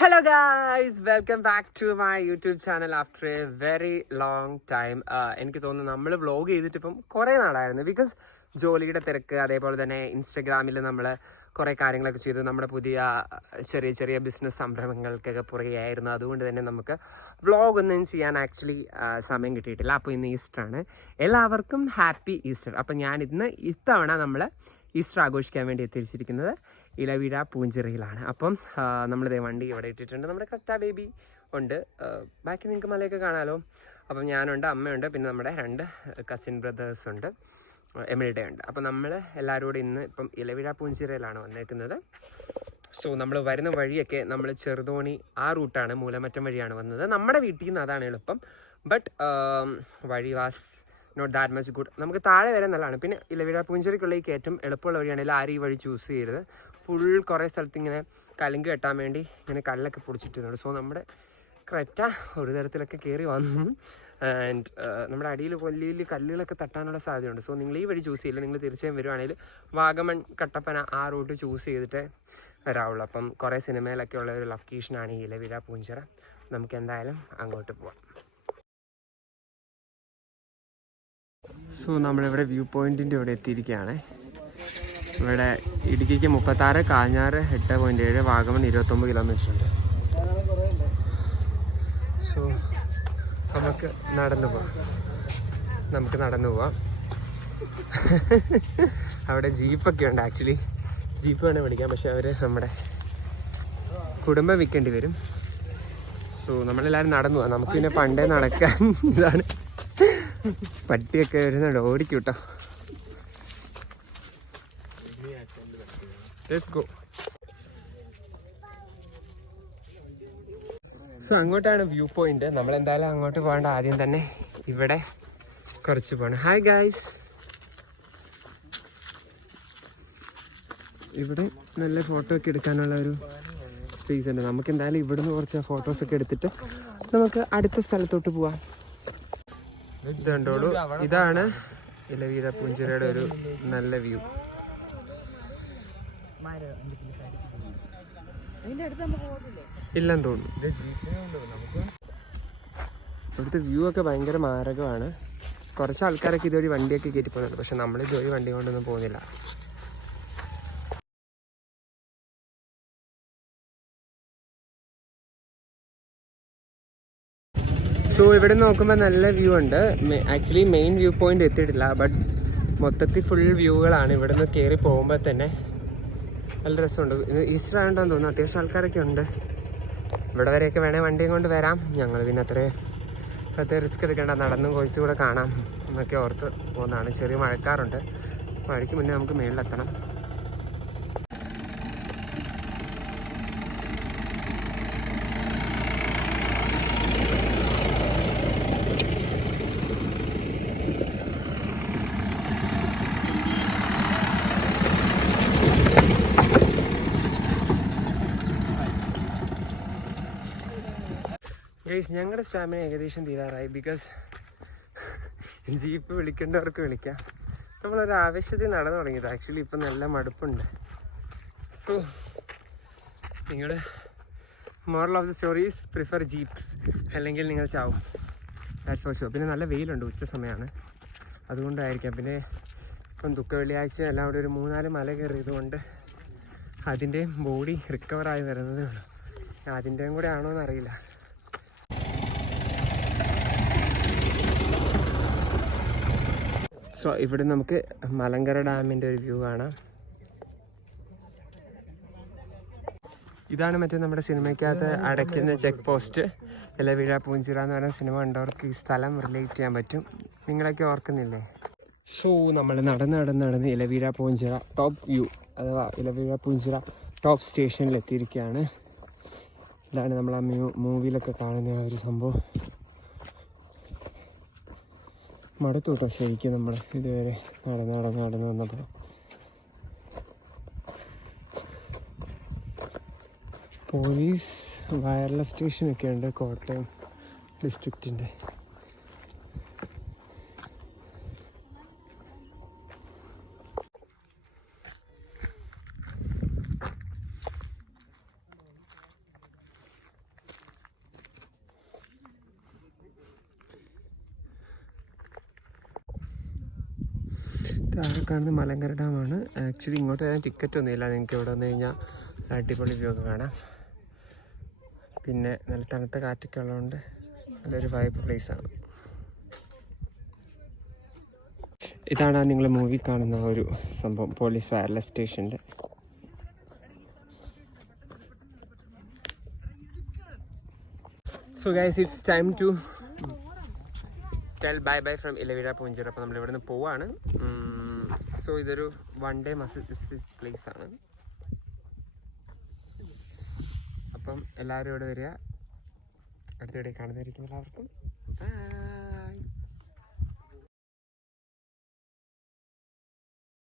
Hello guys, welcome back to my YouTube channel after a very long time. എനിക്ക് തോന്നുന്നു നമ്മൾ vlog ചെയ്തിട്ട് ഇപ്പം കുറേ നാളായിരുന്നു. ബിക്കോസ് ജോലിയുടെ തിരക്ക്, അതേപോലെ തന്നെ ഇൻസ്റ്റഗ്രാമിൽ നമ്മൾ കുറേ കാര്യങ്ങളൊക്കെ ചെയ്തു. നമ്മുടെ പുതിയ ചെറിയ ചെറിയ ബിസിനസ് സംരംഭങ്ങൾക്കൊക്കെ പുറകെയായിരുന്നു. അതുകൊണ്ട് തന്നെ നമുക്ക് വ്ളോഗ് ഒന്നും ചെയ്യാൻ ആക്ച്വലി സമയം കിട്ടിയിട്ടില്ല. അപ്പോൾ ഇന്ന് ഈസ്റ്ററാണ്. എല്ലാവർക്കും ഹാപ്പി ഈസ്റ്റർ. അപ്പം ഞാൻ ഇത്തവണ നമ്മൾ ഈസ്റ്റർ ആഘോഷിക്കാൻ വേണ്ടി എത്തിച്ചിരിക്കുന്നത് ഇലവിഴ പൂഞ്ചിറയിലാണ്. അപ്പം നമ്മളിതേ വണ്ടി ഇവിടെ ഇട്ടിട്ടുണ്ട്. നമ്മുടെ കട്ട ബേബി ഉണ്ട്. ബാക്കി നിങ്ങൾക്ക് മലയൊക്കെ കാണാമല്ലോ. അപ്പം ഞാനുണ്ട്, അമ്മയുണ്ട്, പിന്നെ നമ്മുടെ 2 കസിൻ ബ്രദേഴ്സ് ഉണ്ട്, എമിൽഡേ ഉണ്ട്. അപ്പം നമ്മൾ എല്ലാവരും കൂടെ ഇന്ന് ഇപ്പം ഇലവിഴ പൂഞ്ചിറയിലാണ് വന്നേക്കുന്നത്. സോ നമ്മൾ വരുന്ന വഴിയൊക്കെ നമ്മൾ ചെറുതോണി ആ റൂട്ടാണ്, മൂലമറ്റം വഴിയാണ് വന്നത്. നമ്മുടെ വീട്ടിൽ നിന്ന് അതാണ് എളുപ്പം. ബട്ട് വഴി was not that much good. നമുക്ക് താഴെ വരെ നല്ലതാണ്. പിന്നെ ഇലവിഴ പൂഞ്ചിറയ്ക്കുള്ളിലേക്ക് ഏറ്റവും എളുപ്പമുള്ള വഴിയാണെങ്കിൽ ആരും ഈ വഴി ചൂസ് ചെയ്യരുത്. ഫുൾ കുറേ സ്ഥലത്ത് ഇങ്ങനെ കലുങ്ക് കെട്ടാൻ വേണ്ടി ഇങ്ങനെ കല്ലൊക്കെ പൊടിച്ചിട്ടുണ്ട്. സോ നമ്മുടെ ക്രെറ്റ ഒരു തരത്തിലൊക്കെ കയറി വന്നു. ആൻഡ് നമ്മുടെ അടിയിൽ വലിയ വലിയ കല്ലുകളൊക്കെ തട്ടാനുള്ള സാധ്യതയുണ്ട്. സോ നിങ്ങൾ ഈ വഴി ചൂസ് ചെയ്യില്ല. നിങ്ങൾ തീർച്ചയായും വരുവാണെങ്കിൽ വാഗമൺ, കട്ടപ്പന ആ റൂട്ട് ചൂസ് ചെയ്തിട്ട് വരാവുള്ളൂ. അപ്പം കുറേ സിനിമയിലൊക്കെ ഉള്ള ഒരു ലൊക്കേഷനാണ് ഈ ഇലവിഴ പൂഞ്ചിറ. നമുക്ക് എന്തായാലും അങ്ങോട്ട് പോവാം. സോ നമ്മളിവിടെ വ്യൂ പോയിൻറ്റിൻ്റെ ഇവിടെ എത്തിയിരിക്കുകയാണ്. ഇവിടെ ഇടുക്കിക്ക് 36, കാഞ്ഞാറ് 8.7, വാഗമൺ 29 കിലോമീറ്റർ ഉണ്ട്. സോ നമുക്ക് നടന്നു പോവാം. അവിടെ ജീപ്പൊക്കെ ഉണ്ട്. ആക്ച്വലി ജീപ്പ് വേണേൽ വിളിക്കാം, പക്ഷെ അവർ നമ്മുടെ കുടുംബം വിൽക്കേണ്ടി വരും. സോ നമ്മളെല്ലാവരും നടന്നു പോവാം. നമുക്ക് പിന്നെ പണ്ടേ നടക്കാൻ ഇതാണ്. പട്ടിയൊക്കെ വരുന്നുണ്ട്, ഓടിക്കൂട്ടോ. Let's go. സോ അങ്ങോട്ടാണ് വ്യൂ പോയിന്റ്. നമ്മളെന്തായാലും അങ്ങോട്ട് പോകേണ്ട. ആദ്യം തന്നെ ഇവിടെ കുറച്ച് പോകണം. Hi guys. ഇവിടെ നല്ല ഫോട്ടോ ഒക്കെ എടുക്കാനുള്ള ഒരു സ്പേസ് ഉണ്ട്. നമുക്ക് എന്തായാലും ഇവിടുന്ന് കുറച്ച് ഫോട്ടോസൊക്കെ എടുത്തിട്ട് നമുക്ക് അടുത്ത സ്ഥലത്തോട്ട് പോവാം. കണ്ടോളൂ, ഇതാണ് ഇലവിഴ പൂഞ്ചിറയുടെ ഒരു നല്ല വ്യൂ. ഇല്ലെന്ന് തോന്നുന്നു. ഇവിടുത്തെ വ്യൂ ഒക്കെ ഭയങ്കര മാരകമാണ്. കുറച്ച് ആൾക്കാരൊക്കെ ഇതുവഴി വണ്ടിയൊക്കെ കയറ്റി പോകുന്നുണ്ട്. പക്ഷെ നമ്മൾ ഇതുവഴി വണ്ടി കൊണ്ടൊന്നും പോകുന്നില്ല. സോ ഇവിടെ നോക്കുമ്പോൾ നല്ല വ്യൂ ഉണ്ട്. ആക്ച്വലി മെയിൻ വ്യൂ പോയിന്റ് എത്തിയിട്ടില്ല. ബട്ട് മൊത്തത്തിൽ ഫുൾ വ്യൂകളാണ്. ഇവിടെ നിന്ന് കയറി പോകുമ്പോൾ തന്നെ നല്ല രസമുണ്ട്. ഇത് ഈസ്റ്റർ ആയതുകൊണ്ടാന്ന് തോന്നുന്നു അത്യാവശ്യം ആൾക്കാരൊക്കെ ഉണ്ട്. ഇവിടെ വരെയൊക്കെ വേണേൽ വണ്ടിയും കൊണ്ട് വരാം. ഞങ്ങൾ പിന്നെ അത്രയും റിസ്ക് എടുക്കേണ്ട, നടന്നും കുറച്ചുകൂടെ കാണാം എന്നൊക്കെ ഓർത്ത് പോകുന്നതാണ്. ചെറിയ മഴക്കാറുണ്ട്. മഴയ്ക്ക് മുന്നേ നമുക്ക് മേളിലെത്തണം. ഗൈസ്, ഞങ്ങളുടെ സ്റ്റാമിന ഏകദേശം തീരാറായി. ബിക്കോസ് ജീപ്പ് വിളിക്കേണ്ടവർക്ക് വിളിക്കാം. നമ്മളൊരു ആവശ്യത്തിൽ നടന്നു തുടങ്ങിയത്. ആക്ച്വലി ഇപ്പം നല്ല മടുപ്പുണ്ട്. സോ നിങ്ങൾ moral of the stories prefer Jeeps, അല്ലെങ്കിൽ നിങ്ങൾ ചാവും. That's for sure. പിന്നെ നല്ല വെയിലുണ്ട്, ഉച്ച സമയമാണ്, അതുകൊണ്ടായിരിക്കാം. പിന്നെ ഇപ്പം ദുഃഖ വെള്ളിയാഴ്ച എല്ലാം കൂടെ ഒരു 3-4 മല കയറിയതുകൊണ്ട് അതിൻ്റെ ബോഡി റിക്കവറായി വരുന്നതേ ഉള്ളൂ. അതിൻ്റെയും കൂടെ ആണോ എന്നറിയില്ല. സോ ഇവിടെ നമുക്ക് മലങ്കര ഡാമിൻ്റെ ഒരു വ്യൂ കാണാം. ഇതാണ് മറ്റേ നമ്മുടെ സിനിമയ്ക്കകത്ത് അടയ്ക്കുന്ന ചെക്ക് പോസ്റ്റ്. ഇലവിഴ പൂഞ്ചിറ എന്ന് പറയുന്ന സിനിമ കണ്ടവർക്ക് ഈ സ്ഥലം റിലേറ്റ് ചെയ്യാൻ പറ്റും. നിങ്ങളൊക്കെ ഓർക്കുന്നില്ലേ? സോ നമ്മൾ നടന്ന് ഇലവിഴ പൂഞ്ചിറ ടോപ്പ് വ്യൂ അഥവാ ഇലവിഴ പൂഞ്ചിറ ടോപ്പ് സ്റ്റേഷനിൽ എത്തിയിരിക്കുകയാണ്. ഇതാണ് നമ്മൾ ആ മൂവിയിലൊക്കെ കാണുന്ന ആ ഒരു സംഭവം. മടുത്തു കേട്ടോ ശരിക്കും നമ്മൾ ഇതുവരെ നടന്ന് വന്നപ്പോൾ. പോലീസ് വയർലെസ് സ്റ്റേഷനൊക്കെ ഉണ്ട് കോട്ടയം ഡിസ്ട്രിക്റ്റിൻ്റെ. താഴെ കാണുന്ന മലങ്കര ഡാമാണ്. ആക്ച്വലി ഇങ്ങോട്ട് വരാൻ ടിക്കറ്റ് ഒന്നുമില്ല. നിങ്ങൾക്ക് ഇവിടെ വന്നു കഴിഞ്ഞാൽ അടിപൊളി വ്യൂ ഒക്കെ കാണാം. പിന്നെ നല്ല തണുത്ത കാറ്റൊക്കെ ഉള്ളതുകൊണ്ട് നല്ലൊരു വൈബ് പ്ലേസാണ്. ഇതാണ് നിങ്ങൾ മൂവി കാണുന്ന ഒരു സംഭവം, പോലീസ് വയർലെസ് സ്റ്റേഷൻ്റെ. So guys, it's time to tell bye bye from Ilaveezha Poonchira. അപ്പോൾ നമ്മൾ ഇവിടെ നിന്ന് പോവാണ്. സോ ഇതൊരു 1 day മസ്റ്റ് വിസിറ്റ് പ്ലേസ് ആണ്. അപ്പം എല്ലാവരും ഇവിടെ വരിക. അടുത്തിടെ കാണുന്നതായിരിക്കും എല്ലാവർക്കും. ബൈ.